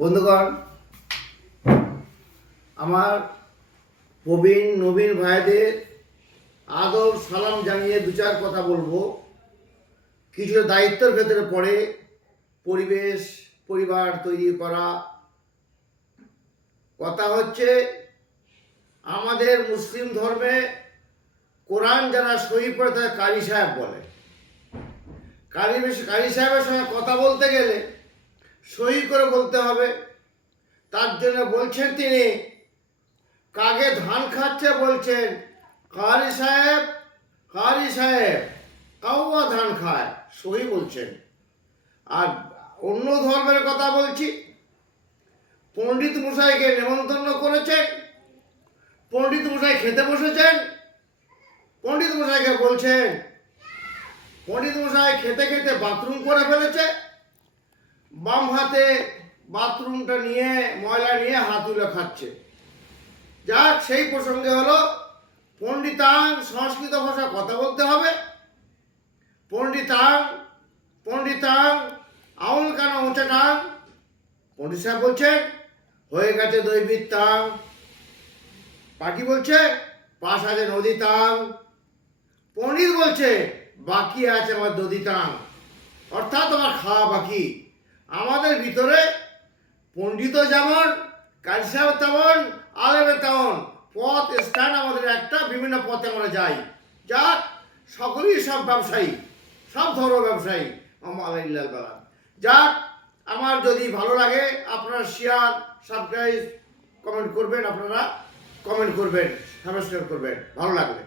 বন্ধুগণ, আমার প্রবীণ নবীন ভাইদের আদর সালাম জানিয়ে দু চার কথা বলবো। কিছু দায়িত্বের ভেতরে পড়ে পরিবেশ পরিবার তৈরি করা। কথা হচ্ছে, আমাদের মুসলিম ধর্মে কোরআন যারা সহি পড়ে তাদের কারি সাহেব বলে। কারি সাহেবের সঙ্গে কথা বলতে গেলে সহি করে বলতে হবে। তার জন্য বলছেন তিনি, কাকে ধান খাচ্ছে বলছেন কারি সাহেব কাউয়া ধান খায়, সহি বলছেন। আর অন্য ধর্মের কথা বলছি, পণ্ডিত মশাইকে নেমন্তন্ন করেছেন, পণ্ডিত মশাই খেতে বসেছেন, পণ্ডিত মশাইকে বলছেন, পণ্ডিত মশাই খেতে খেতে বাথরুম করে ফেলেছে, বাম হাতে বাথরুমটা নিয়ে ময়লা নিয়ে হাত তুলে খাচ্ছে। যাক, সেই প্রসঙ্গে হলো পণ্ডিতাং সংস্কৃত ভাষা কথা বলতে হবে। পণ্ডিতাং আউল কানা উঁচাটাং। পণ্ডিত সাহেব বলছে হয়ে গেছে দৈবিত্তাং। পাটি বলছে পাশ আছে নদীতাং। পণ্ডিত বলছে বাকি আছে আমার দদিতাং, অর্থাৎ আমার খাওয়া বাকি। আমাদের ভিতরে পণ্ডিত যেমন, কাজী সাহেব তেমন, আলেমে তেমন, পথ স্থান আমাদের একটা, বিভিন্ন পথে আমরা যাই। যাক, সকলেই সব ব্যবসায়ী, সব ধর্ম ব্যবসায়ী। যাক, আমার যদি ভালো লাগে আপনারা শেয়ার, সাবস্ক্রাইব, কমেন্ট করবেন, আপনারা কমেন্ট করবেন, সাবস্ক্রাইব করবেন ভালো লাগলে।